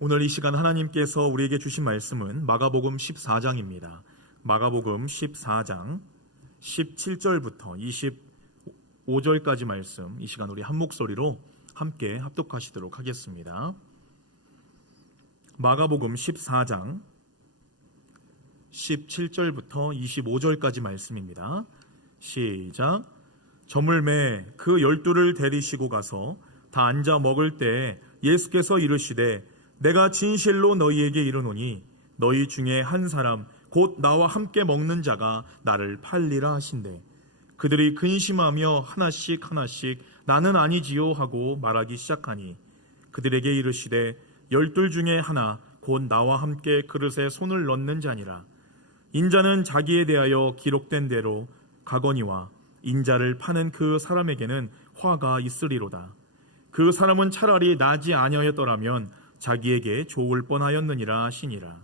오늘 이 시간 하나님께서 우리에게 주신 말씀은 마가복음 14장입니다. 마가복음 14장 17절부터 25절까지 말씀, 이 시간 우리 한 목소리로 함께 합독하시도록 하겠습니다. 마가복음 14장 17절부터 25절까지 말씀입니다. 시작. 저물매 그 12를 데리시고 가서 다 앉아 먹을 때 예수께서 이르시되 내가 진실로 너희에게 이르노니 너희 중에 한 사람 곧 나와 함께 먹는 자가 나를 팔리라 하신대. 그들이 근심하며 하나씩 나는 아니지요 하고 말하기 시작하니 그들에게 이르시되 12 중에 하나 곧 나와 함께 그릇에 손을 넣는 자니라. 인자는 자기에 대하여 기록된 대로 가거니와 인자를 파는 그 사람에게는 화가 있으리로다. 그 사람은 차라리 나지 아니하였더라면 자기에게 좋을 뻔하였느니라 하시니라.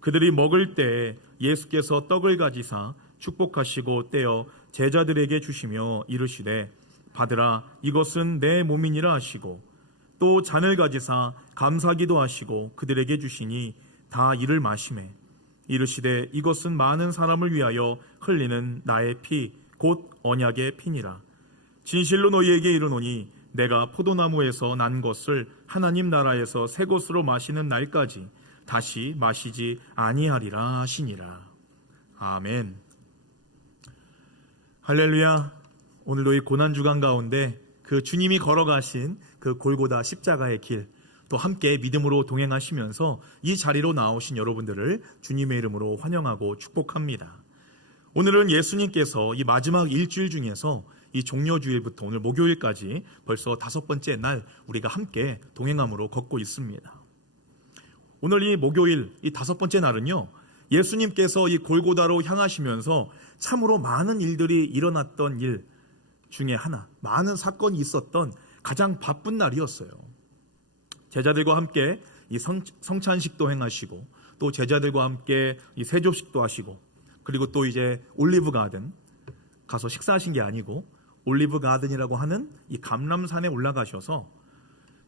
그들이 먹을 때 예수께서 떡을 가지사 축복하시고 떼어 제자들에게 주시며 이르시되 받으라 이것은 내 몸이니라 하시고 또 잔을 가지사 감사기도 하시고 그들에게 주시니 다 이를 마시매 이르시되 이것은 많은 사람을 위하여 흘리는 나의 피 곧 언약의 피니라. 진실로 너희에게 이르노니 내가 포도나무에서 난 것을 하나님 나라에서 새 것으로 마시는 날까지 다시 마시지 아니하리라 하시니라. 아멘. 할렐루야. 오늘도 이 고난주간 가운데 그 주님이 걸어가신 그 골고다 십자가의 길, 또 함께 믿음으로 동행하시면서 이 자리로 나오신 여러분들을 주님의 이름으로 환영하고 축복합니다. 오늘은 예수님께서 이 마지막 일주일 중에서 이 종려주일부터 오늘 목요일까지 벌써 5번째 날 우리가 함께 동행함으로 걷고 있습니다. 오늘 이 목요일 이 5번째 날은요, 예수님께서 이 골고다로 향하시면서 참으로 많은 일들이 일어났던 일 중에 하나, 많은 사건이 있었던 가장 바쁜 날이었어요. 제자들과 함께 이 성찬식도 행하시고 또 제자들과 함께 이 세조식도 하시고 그리고 또 이제 올리브 가든 가서 식사하신 게 아니고 올리브 가든이라고 하는 이 감람산에 올라가셔서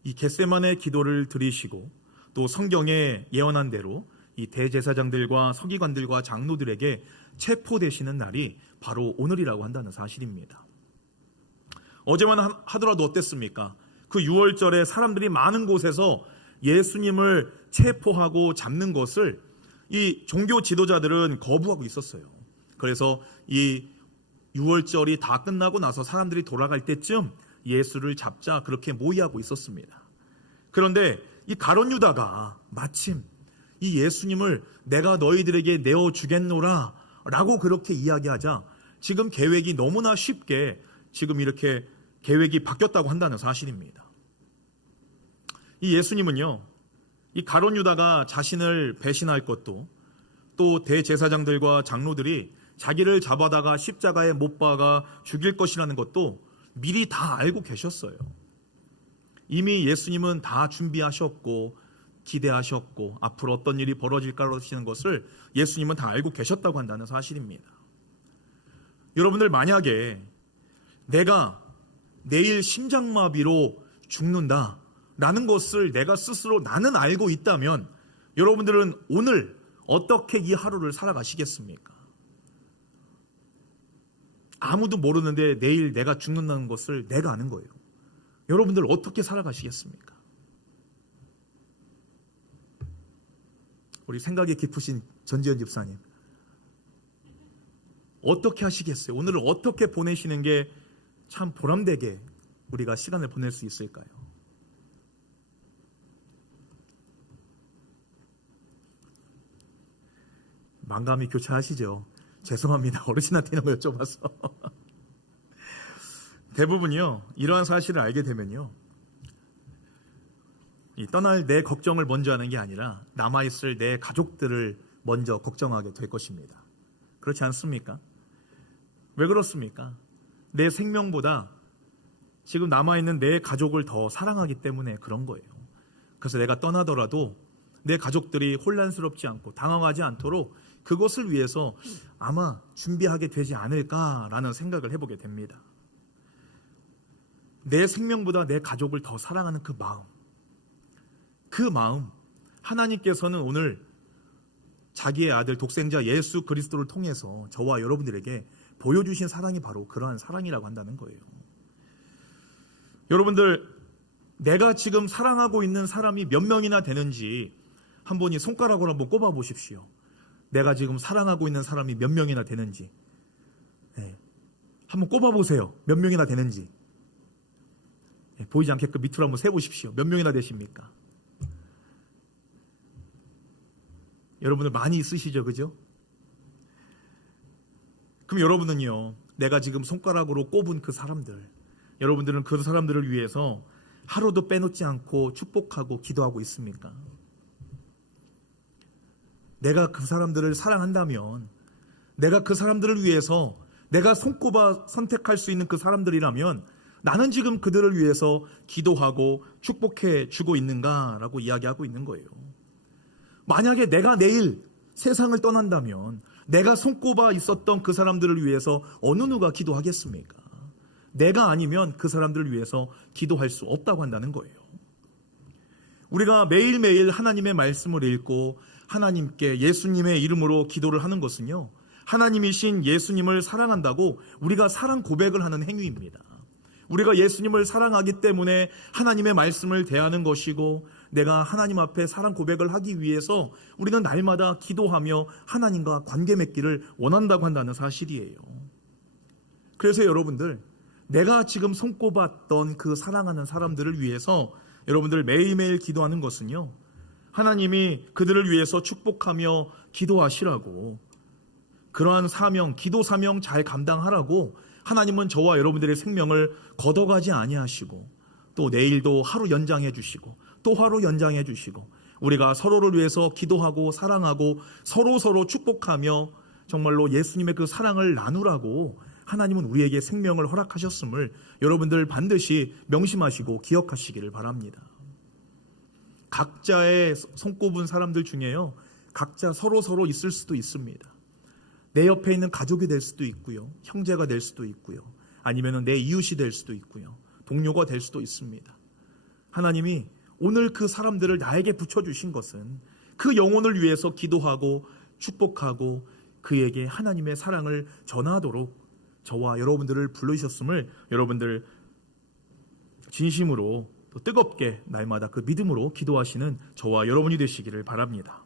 이 겟세마네 기도를 드리시고 또 성경에 예언한 대로 이 대제사장들과 서기관들과 장로들에게 체포되시는 날이 바로 오늘이라고 한다는 사실입니다. 어제만 하더라도 어땠습니까? 그 6월절에 사람들이 많은 곳에서 예수님을 체포하고 잡는 것을 이 종교 지도자들은 거부하고 있었어요. 그래서 이 6월절이 다 끝나고 나서 사람들이 돌아갈 때쯤 예수를 잡자 그렇게 모의하고 있었습니다. 그런데 이 가룟 유다가 마침 이 예수님을 내가 너희들에게 내어주겠노라 라고 그렇게 이야기하자 지금 계획이 너무나 쉽게 지금 이렇게 계획이 바뀌었다고 한다는 사실입니다. 이 예수님은요, 이 가룟 유다가 자신을 배신할 것도 또 대제사장들과 장로들이 자기를 잡아다가 십자가에 못 박아 죽일 것이라는 것도 미리 다 알고 계셨어요. 이미 예수님은 다 준비하셨고 기대하셨고 앞으로 어떤 일이 벌어질까 하시는 것을 예수님은 다 알고 계셨다고 한다는 사실입니다. 여러분들 만약에 내가 내일 심장마비로 죽는다 라는 것을 내가 스스로 나는 알고 있다면 여러분들은 오늘 어떻게 이 하루를 살아가시겠습니까? 아무도 모르는데 내일 내가 죽는다는 것을 내가 아는 거예요. 여러분들 어떻게 살아가시겠습니까? 우리 생각이 깊으신 전지현 집사님, 어떻게 하시겠어요? 오늘을 어떻게 보내시는 게 참 보람되게 우리가 시간을 보낼 수 있을까요? 만감이 교차하시죠? 죄송합니다. 어르신한테 이런 거 여쭤봐서. 대부분이요, 이러한 사실을 알게 되면요, 이 떠날 내 걱정을 먼저 하는 게 아니라 남아있을 내 가족들을 먼저 걱정하게 될 것입니다. 그렇지 않습니까? 왜 그렇습니까? 내 생명보다 지금 남아있는 내 가족을 더 사랑하기 때문에 그런 거예요. 그래서 내가 떠나더라도 내 가족들이 혼란스럽지 않고 당황하지 않도록 그것을 위해서 아마 준비하게 되지 않을까라는 생각을 해보게 됩니다. 내 생명보다 내 가족을 더 사랑하는 그 마음, 하나님께서는 오늘 자기의 아들 독생자 예수 그리스도를 통해서 저와 여러분들에게 보여주신 사랑이 바로 그러한 사랑이라고 한다는 거예요. 여러분들, 내가 지금 사랑하고 있는 사람이 몇 명이나 되는지 한 분이 손가락으로 한번 꼽아 보십시오. 내가 지금 사랑하고 있는 사람이 몇 명이나 되는지. 네. 한번 꼽아 보세요. 몇 명이나 되는지. 네. 보이지 않게끔 밑으로 한번 세보십시오. 몇 명이나 되십니까? 여러분들 많이 있으시죠, 그죠? 그럼 여러분은요, 내가 지금 손가락으로 꼽은 그 사람들, 여러분들은 그 사람들을 위해서 하루도 빼놓지 않고 축복하고 기도하고 있습니까? 내가 그 사람들을 사랑한다면, 내가 그 사람들을 위해서 내가 손꼽아 선택할 수 있는 그 사람들이라면 나는 지금 그들을 위해서 기도하고 축복해 주고 있는가라고 이야기하고 있는 거예요. 만약에 내가 내일 세상을 떠난다면 내가 손꼽아 있었던 그 사람들을 위해서 어느 누가 기도하겠습니까? 내가 아니면 그 사람들을 위해서 기도할 수 없다고 한다는 거예요. 우리가 매일매일 하나님의 말씀을 읽고 하나님께 예수님의 이름으로 기도를 하는 것은요, 하나님이신 예수님을 사랑한다고 우리가 사랑 고백을 하는 행위입니다. 우리가 예수님을 사랑하기 때문에 하나님의 말씀을 대하는 것이고, 내가 하나님 앞에 사랑 고백을 하기 위해서 우리는 날마다 기도하며 하나님과 관계 맺기를 원한다고 한다는 사실이에요. 그래서 여러분들, 내가 지금 손꼽았던 그 사랑하는 사람들을 위해서 여러분들 매일매일 기도하는 것은요, 하나님이 그들을 위해서 축복하며 기도하시라고, 그러한 사명, 기도 사명 잘 감당하라고 하나님은 저와 여러분들의 생명을 걷어가지 아니하시고, 또 내일도 하루 연장해 주시고 또 하루 연장해 주시고, 우리가 서로를 위해서 기도하고 사랑하고 서로 축복하며 정말로 예수님의 그 사랑을 나누라고 하나님은 우리에게 생명을 허락하셨음을 여러분들 반드시 명심하시고 기억하시기를 바랍니다. 각자의 손꼽은 사람들 중에요, 각자 서로 있을 수도 있습니다. 내 옆에 있는 가족이 될 수도 있고요, 형제가 될 수도 있고요, 아니면 내 이웃이 될 수도 있고요, 동료가 될 수도 있습니다. 하나님이 오늘 그 사람들을 나에게 붙여주신 것은 그 영혼을 위해서 기도하고 축복하고 그에게 하나님의 사랑을 전하도록 저와 여러분들을 부르셨음을 여러분들 진심으로 또 뜨겁게 날마다 그 믿음으로 기도하시는 저와 여러분이 되시기를 바랍니다.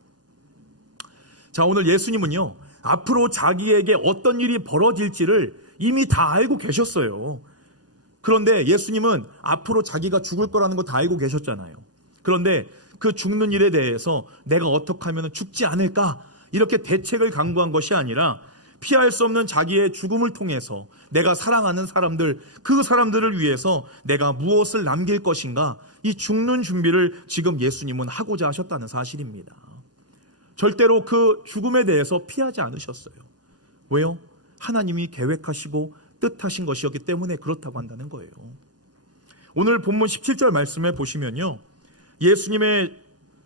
자, 오늘 예수님은요, 앞으로 자기에게 어떤 일이 벌어질지를 이미 다 알고 계셨어요. 그런데 예수님은 앞으로 자기가 죽을 거라는 거 다 알고 계셨잖아요. 그런데 그 죽는 일에 대해서 내가 어떻게 하면 죽지 않을까, 이렇게 대책을 강구한 것이 아니라 피할 수 없는 자기의 죽음을 통해서 내가 사랑하는 사람들, 그 사람들을 위해서 내가 무엇을 남길 것인가, 이 죽는 준비를 지금 예수님은 하고자 하셨다는 사실입니다. 절대로 그 죽음에 대해서 피하지 않으셨어요. 왜요? 하나님이 계획하시고 뜻하신 것이었기 때문에 그렇다고 한다는 거예요. 오늘 본문 17절 말씀에 보시면요, 예수님의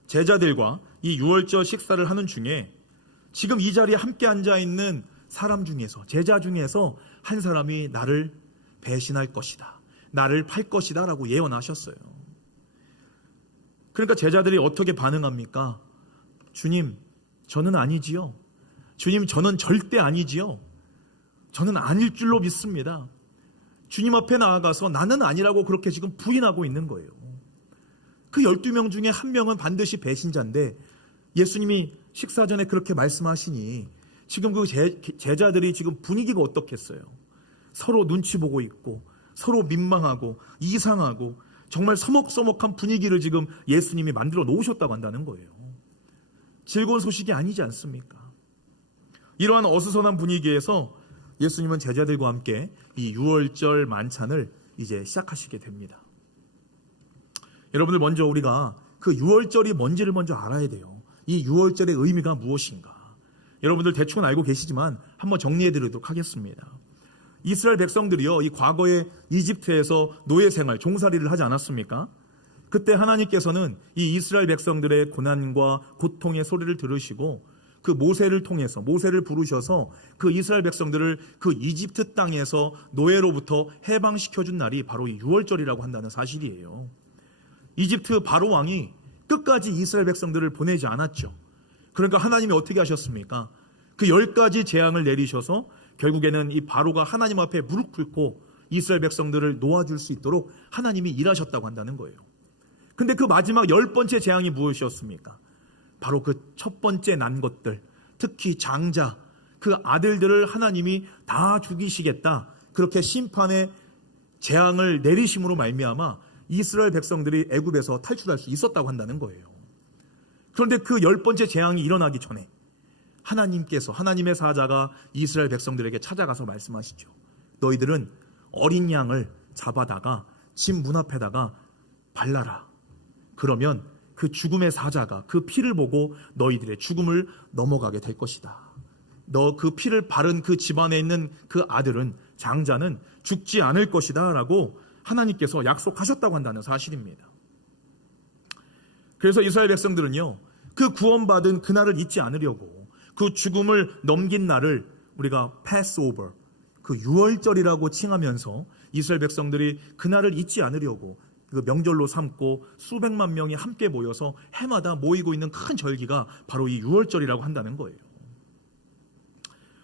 제자들과 이 유월절 식사를 하는 중에 지금 이 자리에 함께 앉아있는 사람 중에서, 제자 중에서 한 사람이 나를 배신할 것이다, 나를 팔 것이다 라고 예언하셨어요. 그러니까 제자들이 어떻게 반응합니까? 주님, 저는 아니지요. 주님, 저는 절대 아니지요. 저는 아닐 줄로 믿습니다. 주님 앞에 나아가서 나는 아니라고 그렇게 지금 부인하고 있는 거예요. 그 12명 중에 한 명은 반드시 배신자인데 예수님이 식사 전에 그렇게 말씀하시니 지금 그 제자들이 지금 분위기가 어떻겠어요? 서로 눈치 보고 있고 서로 민망하고 이상하고 정말 서먹서먹한 분위기를 지금 예수님이 만들어 놓으셨다고 한다는 거예요. 즐거운 소식이 아니지 않습니까? 이러한 어수선한 분위기에서 예수님은 제자들과 함께 이 유월절 만찬을 이제 시작하시게 됩니다. 여러분들, 먼저 우리가 그 유월절이 뭔지를 먼저 알아야 돼요. 이 유월절의 의미가 무엇인가? 여러분들 대충은 알고 계시지만 한번 정리해 드리도록 하겠습니다. 이스라엘 백성들이요, 이 과거에 이집트에서 노예 생활, 종살이를 하지 않았습니까? 그때 하나님께서는 이 이스라엘 백성들의 고난과 고통의 소리를 들으시고 그 모세를 통해서, 모세를 부르셔서 그 이스라엘 백성들을 그 이집트 땅에서 노예로부터 해방시켜준 날이 바로 이 유월절이라고 한다는 사실이에요. 이집트 바로 왕이 끝까지 이스라엘 백성들을 보내지 않았죠. 그러니까 하나님이 어떻게 하셨습니까? 그 10가지 재앙을 내리셔서 결국에는 이 바로가 하나님 앞에 무릎 꿇고 이스라엘 백성들을 놓아줄 수 있도록 하나님이 일하셨다고 한다는 거예요. 근데 그 마지막 10번째 재앙이 무엇이었습니까? 바로 그 첫 번째 난 것들, 특히 장자, 그 아들들을 하나님이 다 죽이시겠다, 그렇게 심판의 재앙을 내리심으로 말미암아 이스라엘 백성들이 애굽에서 탈출할 수 있었다고 한다는 거예요. 그런데 그 10번째 재앙이 일어나기 전에 하나님께서, 하나님의 사자가 이스라엘 백성들에게 찾아가서 말씀하시죠. 너희들은 어린 양을 잡아다가 집 문 앞에다가 발라라. 그러면 그 죽음의 사자가 그 피를 보고 너희들의 죽음을 넘어가게 될 것이다. 너 그 피를 바른 그 집안에 있는 그 아들은, 장자는 죽지 않을 것이다 라고 하나님께서 약속하셨다고 한다는 사실입니다. 그래서 이스라엘 백성들은요, 그 구원받은 그날을 잊지 않으려고 그 죽음을 넘긴 날을 우리가 패스오버, 그 유월절이라고 칭하면서 이스라엘 백성들이 그날을 잊지 않으려고 그 명절로 삼고 수백만 명이 함께 모여서 해마다 모이고 있는 큰 절기가 바로 이 유월절이라고 한다는 거예요.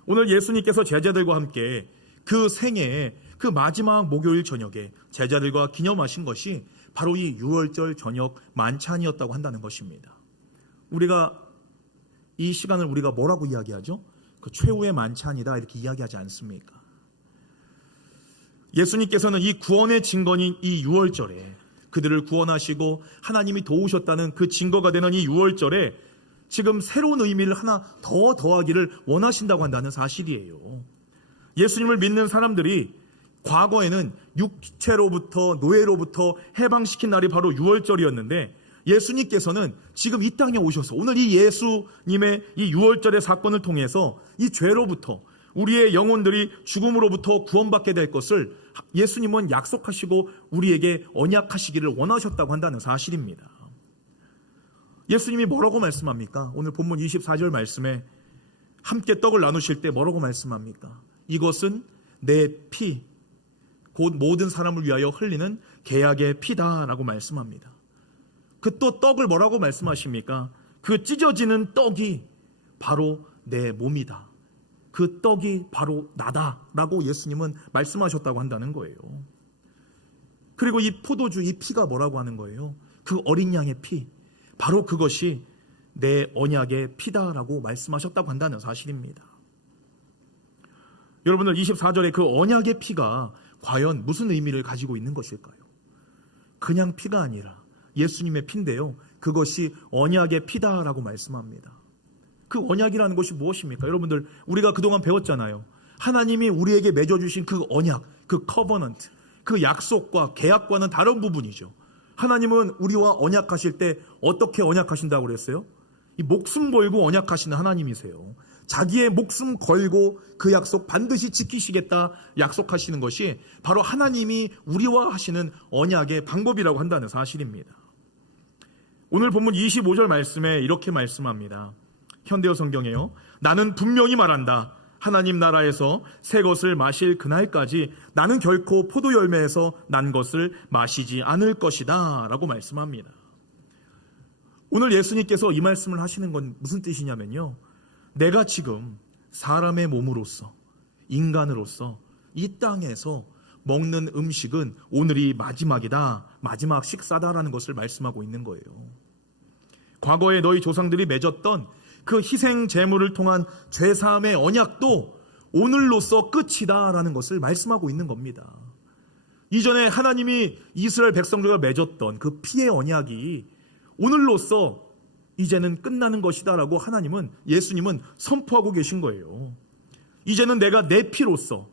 오늘 예수님께서 제자들과 함께 그 생애의 그 마지막 목요일 저녁에 제자들과 기념하신 것이 바로 이 유월절 저녁 만찬이었다고 한다는 것입니다. 우리가 이 시간을 우리가 뭐라고 이야기하죠? 그 최후의 만찬이다 이렇게 이야기하지 않습니까? 예수님께서는 이 구원의 증거인 이 유월절에, 그들을 구원하시고 하나님이 도우셨다는 그 증거가 되는 이 유월절에 지금 새로운 의미를 하나 더 더하기를 원하신다고 한다는 사실이에요. 예수님을 믿는 사람들이 과거에는 육체로부터, 노예로부터 해방시킨 날이 바로 유월절이었는데, 예수님께서는 지금 이 땅에 오셔서 오늘 이 예수님의 이 유월절의 사건을 통해서 이 죄로부터, 우리의 영혼들이 죽음으로부터 구원받게 될 것을 예수님은 약속하시고 우리에게 언약하시기를 원하셨다고 한다는 사실입니다. 예수님이 뭐라고 말씀합니까? 오늘 본문 24절 말씀에 함께 떡을 나누실 때 뭐라고 말씀합니까? 이것은 내 피, 곧 모든 사람을 위하여 흘리는 계약의 피다라고 말씀합니다. 그 또 떡을 뭐라고 말씀하십니까? 그 찢어지는 떡이 바로 내 몸이다. 그 떡이 바로 나다라고 예수님은 말씀하셨다고 한다는 거예요. 그리고 이 포도주, 이 피가 뭐라고 하는 거예요? 그 어린 양의 피, 바로 그것이 내 언약의 피다라고 말씀하셨다고 한다는 사실입니다. 여러분들, 24절에 그 언약의 피가 과연 무슨 의미를 가지고 있는 것일까요? 그냥 피가 아니라 예수님의 피인데요, 그것이 언약의 피다라고 말씀합니다. 그 언약이라는 것이 무엇입니까? 여러분들, 우리가 그동안 배웠잖아요. 하나님이 우리에게 맺어주신 그 언약, 그 커버넌트, 그 약속과 계약과는 다른 부분이죠. 하나님은 우리와 언약하실 때 어떻게 언약하신다고 그랬어요? 이 목숨 걸고 언약하시는 하나님이세요. 자기의 목숨 걸고 그 약속 반드시 지키시겠다 약속하시는 것이 바로 하나님이 우리와 하시는 언약의 방법이라고 한다는 사실입니다. 오늘 본문 25절 말씀에 이렇게 말씀합니다. 현대어 성경에요. 나는 분명히 말한다. 하나님 나라에서 새 것을 마실 그날까지 나는 결코 포도 열매에서 난 것을 마시지 않을 것이다 라고 말씀합니다. 오늘 예수님께서 이 말씀을 하시는 건 무슨 뜻이냐면요, 내가 지금 사람의 몸으로서, 인간으로서 이 땅에서 먹는 음식은 오늘이 마지막이다, 마지막 식사다라는 것을 말씀하고 있는 거예요. 과거에 너희 조상들이 맺었던 그 희생 제물을 통한 죄사함의 언약도 오늘로써 끝이다라는 것을 말씀하고 있는 겁니다. 이전에 하나님이 이스라엘 백성들과 맺었던 그 피의 언약이 오늘로써 이제는 끝나는 것이다라고 하나님은, 예수님은 선포하고 계신 거예요. 이제는 내가 내 피로서,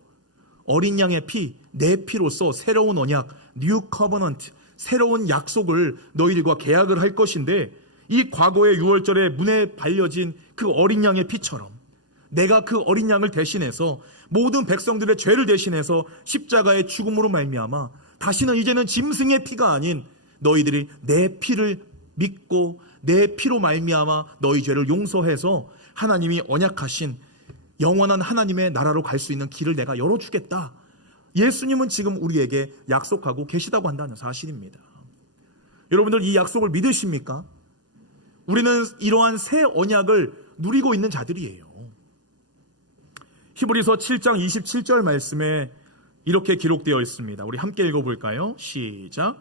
어린 양의 피, 내 피로서 새로운 언약, 뉴 커버넌트, 새로운 약속을 너희들과 계약을 할 것인데, 이 과거의 유월절에 문에 발려진 그 어린 양의 피처럼 내가 그 어린 양을 대신해서, 모든 백성들의 죄를 대신해서 십자가의 죽음으로 말미암아 다시는 이제는 짐승의 피가 아닌 너희들이 내 피를 믿고 내 피로 말미암아 너희 죄를 용서해서 하나님이 언약하신 영원한 하나님의 나라로 갈 수 있는 길을 내가 열어주겠다. 예수님은 지금 우리에게 약속하고 계시다고 한다는 사실입니다. 여러분들, 이 약속을 믿으십니까? 우리는 이러한 새 언약을 누리고 있는 자들이에요. 히브리서 7장 27절 말씀에 이렇게 기록되어 있습니다. 우리 함께 읽어볼까요? 시작.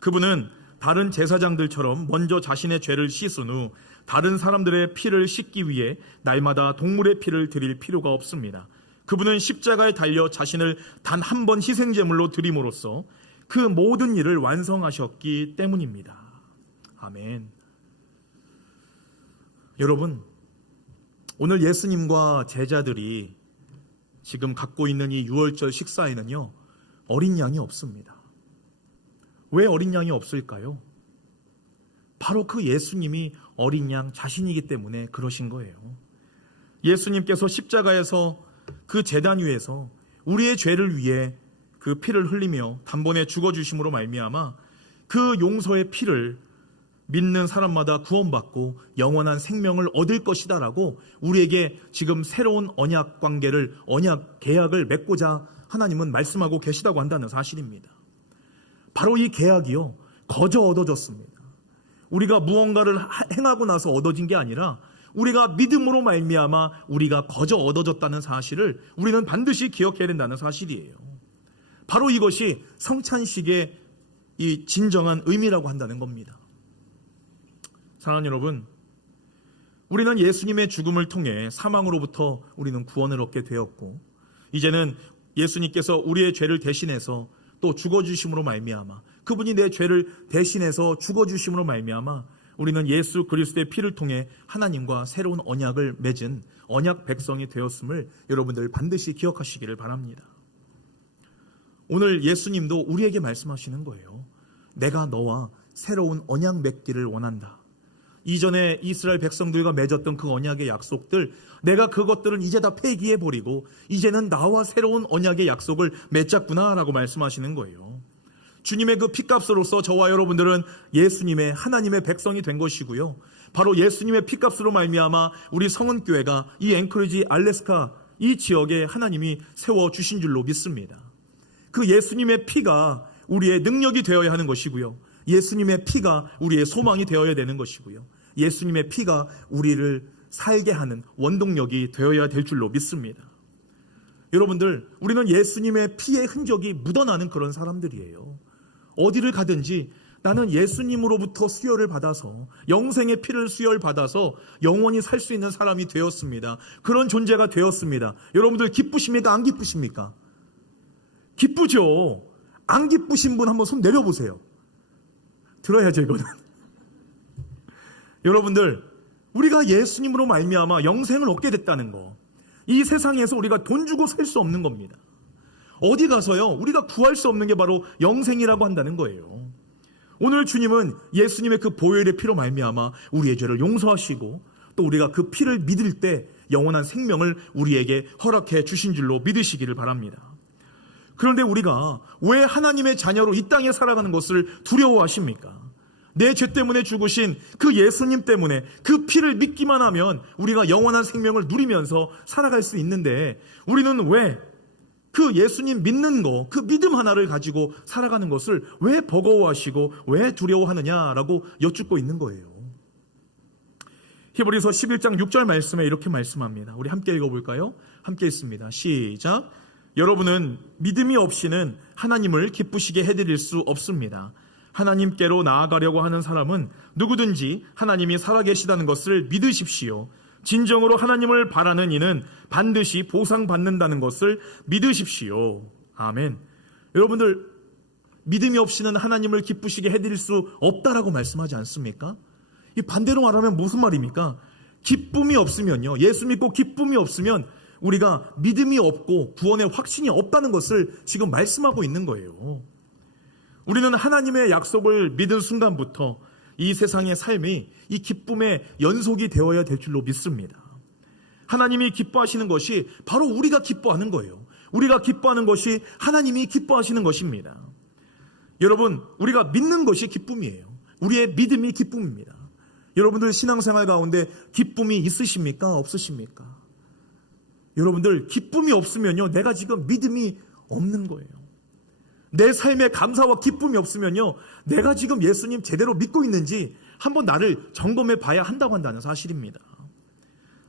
그분은 다른 제사장들처럼 먼저 자신의 죄를 씻은 후 다른 사람들의 피를 씻기 위해 날마다 동물의 피를 드릴 필요가 없습니다. 그분은 십자가에 달려 자신을 단 한 번 희생제물로 드림으로써 그 모든 일을 완성하셨기 때문입니다. 아멘. 여러분, 오늘 예수님과 제자들이 지금 갖고 있는 이 유월절 식사에는요, 어린 양이 없습니다. 왜 어린 양이 없을까요? 바로 그 예수님이 어린 양 자신이기 때문에 그러신 거예요. 예수님께서 십자가에서 그 제단 위에서 우리의 죄를 위해 그 피를 흘리며 단번에 죽어주심으로 말미암아 그 용서의 피를 믿는 사람마다 구원받고 영원한 생명을 얻을 것이다 라고 우리에게 지금 새로운 언약 관계를, 언약 계약을 맺고자 하나님은 말씀하고 계시다고 한다는 사실입니다. 바로 이 계약이요, 거저 얻어졌습니다. 우리가 무언가를 행하고 나서 얻어진 게 아니라 우리가 믿음으로 말미암아 우리가 거저 얻어졌다는 사실을 우리는 반드시 기억해야 된다는 사실이에요. 바로 이것이 성찬식의 이 진정한 의미라고 한다는 겁니다. 사랑하는 여러분, 우리는 예수님의 죽음을 통해 사망으로부터 우리는 구원을 얻게 되었고, 이제는 예수님께서 우리의 죄를 대신해서 또 죽어주심으로 말미암아, 그분이 내 죄를 대신해서 죽어주심으로 말미암아 우리는 예수 그리스도의 피를 통해 하나님과 새로운 언약을 맺은 언약 백성이 되었음을 여러분들 반드시 기억하시기를 바랍니다. 오늘 예수님도 우리에게 말씀하시는 거예요. 내가 너와 새로운 언약 맺기를 원한다. 이전에 이스라엘 백성들과 맺었던 그 언약의 약속들, 내가 그것들은 이제 다 폐기해버리고 이제는 나와 새로운 언약의 약속을 맺자꾸나 라고 말씀하시는 거예요. 주님의 그 피값으로서 저와 여러분들은 예수님의 하나님의 백성이 된 것이고요, 바로 예수님의 피값으로 말미암아 우리 성은교회가 이 앵커리지 알래스카 이 지역에 하나님이 세워주신 줄로 믿습니다. 그 예수님의 피가 우리의 능력이 되어야 하는 것이고요, 예수님의 피가 우리의 소망이 되어야 되는 것이고요, 예수님의 피가 우리를 살게 하는 원동력이 되어야 될 줄로 믿습니다. 여러분들, 우리는 예수님의 피의 흔적이 묻어나는 그런 사람들이에요. 어디를 가든지 나는 예수님으로부터 수혈을 받아서, 영생의 피를 수혈받아서 영원히 살 수 있는 사람이 되었습니다. 그런 존재가 되었습니다. 여러분들 기쁘십니까? 안 기쁘십니까? 기쁘죠? 안 기쁘신 분 한번 손 내려보세요. 들어야죠, 이거는. 여러분들, 우리가 예수님으로 말미암아 영생을 얻게 됐다는 거, 이 세상에서 우리가 돈 주고 살 수 없는 겁니다. 어디 가서요, 우리가 구할 수 없는 게 바로 영생이라고 한다는 거예요. 오늘 주님은 예수님의 그 보혈의 피로 말미암아 우리의 죄를 용서하시고 또 우리가 그 피를 믿을 때 영원한 생명을 우리에게 허락해 주신 줄로 믿으시기를 바랍니다. 그런데 우리가 왜 하나님의 자녀로 이 땅에 살아가는 것을 두려워하십니까? 내 죄 때문에 죽으신 그 예수님 때문에 그 피를 믿기만 하면 우리가 영원한 생명을 누리면서 살아갈 수 있는데, 우리는 왜 그 예수님 믿는 거, 그 믿음 하나를 가지고 살아가는 것을 왜 버거워하시고 왜 두려워하느냐라고 여쭙고 있는 거예요. 히브리서 11장 6절 말씀에 이렇게 말씀합니다. 우리 함께 읽어볼까요? 함께 읽습니다. 시작. 여러분은 믿음이 없이는 하나님을 기쁘시게 해드릴 수 없습니다. 하나님께로 나아가려고 하는 사람은 누구든지 하나님이 살아계시다는 것을 믿으십시오. 진정으로 하나님을 바라는 이는 반드시 보상받는다는 것을 믿으십시오. 아멘. 여러분들, 믿음이 없이는 하나님을 기쁘시게 해드릴 수 없다라고 말씀하지 않습니까? 이 반대로 말하면 무슨 말입니까? 기쁨이 없으면요, 예수 믿고 기쁨이 없으면 우리가 믿음이 없고 구원의 확신이 없다는 것을 지금 말씀하고 있는 거예요. 우리는 하나님의 약속을 믿은 순간부터 이 세상의 삶이 이 기쁨의 연속이 되어야 될 줄로 믿습니다. 하나님이 기뻐하시는 것이 바로 우리가 기뻐하는 거예요. 우리가 기뻐하는 것이 하나님이 기뻐하시는 것입니다. 여러분, 우리가 믿는 것이 기쁨이에요. 우리의 믿음이 기쁨입니다. 여러분들 신앙생활 가운데 기쁨이 있으십니까? 없으십니까? 여러분들, 기쁨이 없으면요, 내가 지금 믿음이 없는 거예요. 내 삶에 감사와 기쁨이 없으면요, 내가 지금 예수님 제대로 믿고 있는지 한번 나를 점검해 봐야 한다고 한다는 사실입니다.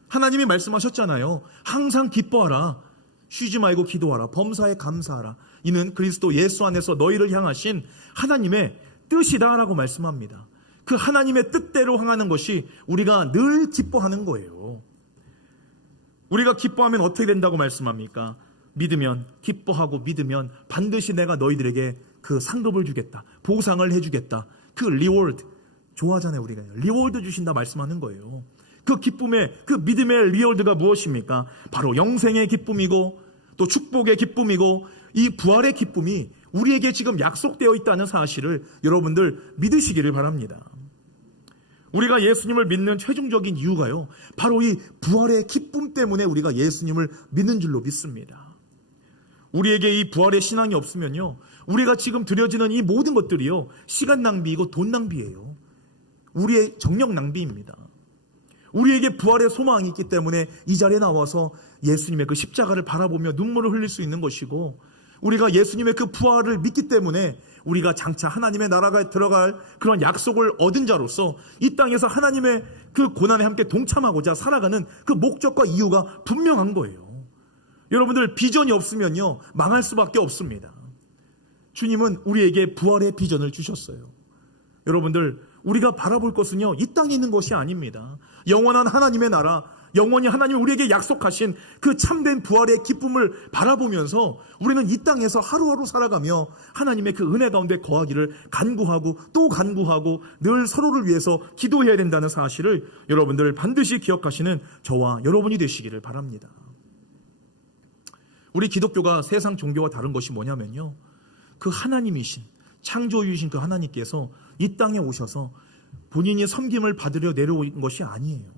하나님이 말씀하셨잖아요. 항상 기뻐하라, 쉬지 말고 기도하라, 범사에 감사하라. 이는 그리스도 예수 안에서 너희를 향하신 하나님의 뜻이다라고 말씀합니다. 그 하나님의 뜻대로 행하는 것이 우리가 늘 기뻐하는 거예요. 우리가 기뻐하면 어떻게 된다고 말씀합니까? 믿으면, 기뻐하고 믿으면 반드시 내가 너희들에게 그 상급을 주겠다, 보상을 해주겠다. 그 리워드, 좋아하잖아요 우리가. 리워드 주신다 말씀하는 거예요. 그 기쁨의, 그 믿음의 리워드가 무엇입니까? 바로 영생의 기쁨이고 또 축복의 기쁨이고 이 부활의 기쁨이 우리에게 지금 약속되어 있다는 사실을 여러분들 믿으시기를 바랍니다. 우리가 예수님을 믿는 최종적인 이유가요, 바로 이 부활의 기쁨 때문에 우리가 예수님을 믿는 줄로 믿습니다. 우리에게 이 부활의 신앙이 없으면요, 우리가 지금 드려지는 이 모든 것들이요, 시간 낭비이고 돈 낭비예요. 우리의 정력 낭비입니다. 우리에게 부활의 소망이 있기 때문에 이 자리에 나와서 예수님의 그 십자가를 바라보며 눈물을 흘릴 수 있는 것이고, 우리가 예수님의 그 부활을 믿기 때문에 우리가 장차 하나님의 나라가 들어갈 그런 약속을 얻은 자로서 이 땅에서 하나님의 그 고난에 함께 동참하고자 살아가는 그 목적과 이유가 분명한 거예요. 여러분들, 비전이 없으면요, 망할 수밖에 없습니다. 주님은 우리에게 부활의 비전을 주셨어요. 여러분들, 우리가 바라볼 것은요, 이 땅에 있는 것이 아닙니다. 영원한 하나님의 나라, 영원히 하나님이 우리에게 약속하신 그 참된 부활의 기쁨을 바라보면서 우리는 이 땅에서 하루하루 살아가며 하나님의 그 은혜 가운데 거하기를 간구하고 또 간구하고 늘 서로를 위해서 기도해야 된다는 사실을 여러분들 반드시 기억하시는 저와 여러분이 되시기를 바랍니다. 우리 기독교가 세상 종교와 다른 것이 뭐냐면요, 그 하나님이신, 창조주이신 그 하나님께서 이 땅에 오셔서 본인이 섬김을 받으려 내려온 것이 아니에요.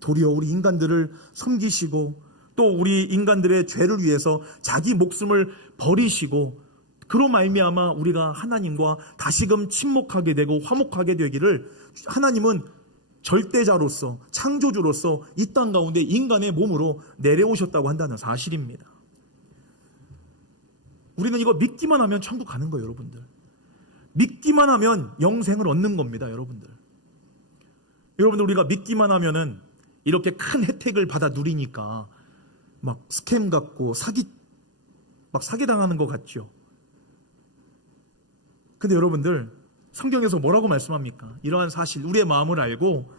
도리어 우리 인간들을 섬기시고 또 우리 인간들의 죄를 위해서 자기 목숨을 버리시고, 그로 말미암아 우리가 하나님과 다시금 친목하게 되고 화목하게 되기를 하나님은 절대자로서 창조주로서 이 땅 가운데 인간의 몸으로 내려오셨다고 한다는 사실입니다. 우리는 이거 믿기만 하면 천국 가는 거예요, 여러분들. 믿기만 하면 영생을 얻는 겁니다, 여러분들. 여러분들, 우리가 믿기만 하면은 이렇게 큰 혜택을 받아 누리니까 막 스캠 같고 사기당하는 것 같죠. 근데 여러분들, 성경에서 뭐라고 말씀합니까? 이러한 사실, 우리의 마음을 알고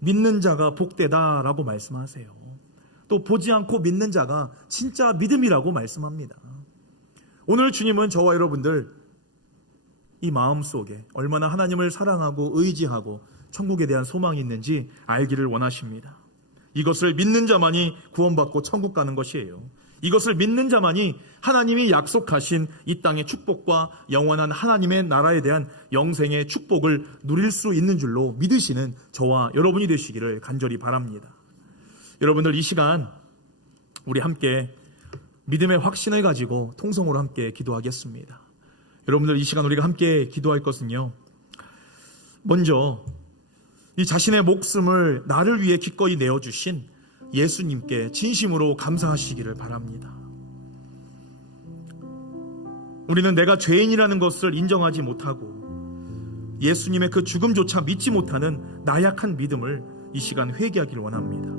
믿는 자가 복되다라고 말씀하세요. 또 보지 않고 믿는 자가 진짜 믿음이라고 말씀합니다. 오늘 주님은 저와 여러분들 이 마음 속에 얼마나 하나님을 사랑하고 의지하고 천국에 대한 소망이 있는지 알기를 원하십니다. 이것을 믿는 자만이 구원받고 천국 가는 것이에요. 이것을 믿는 자만이 하나님이 약속하신 이 땅의 축복과 영원한 하나님의 나라에 대한 영생의 축복을 누릴 수 있는 줄로 믿으시는 저와 여러분이 되시기를 간절히 바랍니다. 여러분들, 이 시간 우리 함께 믿음의 확신을 가지고 통성으로 함께 기도하겠습니다. 여러분들, 이 시간 우리가 함께 기도할 것은요, 먼저 이 자신의 목숨을 나를 위해 기꺼이 내어주신 예수님께 진심으로 감사하시기를 바랍니다. 우리는 내가 죄인이라는 것을 인정하지 못하고 예수님의 그 죽음조차 믿지 못하는 나약한 믿음을 이 시간 회개하기를 원합니다.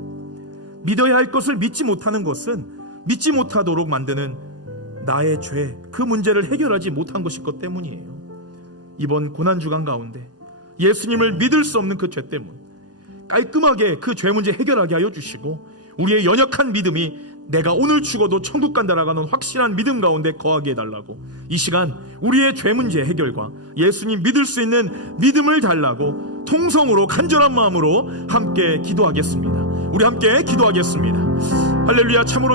믿어야 할 것을 믿지 못하는 것은 믿지 못하도록 만드는 나의 죄, 그 문제를 해결하지 못한 것일 것 때문이에요. 이번 고난주간 가운데 예수님을 믿을 수 없는 그 죄 때문 깔끔하게 그 죄 문제 해결하게 하여 주시고, 우리의 연약한 믿음이 내가 오늘 죽어도 천국 간다라는 확실한 믿음 가운데 거하게 해달라고, 이 시간 우리의 죄 문제 해결과 예수님 믿을 수 있는 믿음을 달라고 통성으로 간절한 마음으로 함께 기도하겠습니다. 우리 함께 기도하겠습니다. 할렐루야. 참으로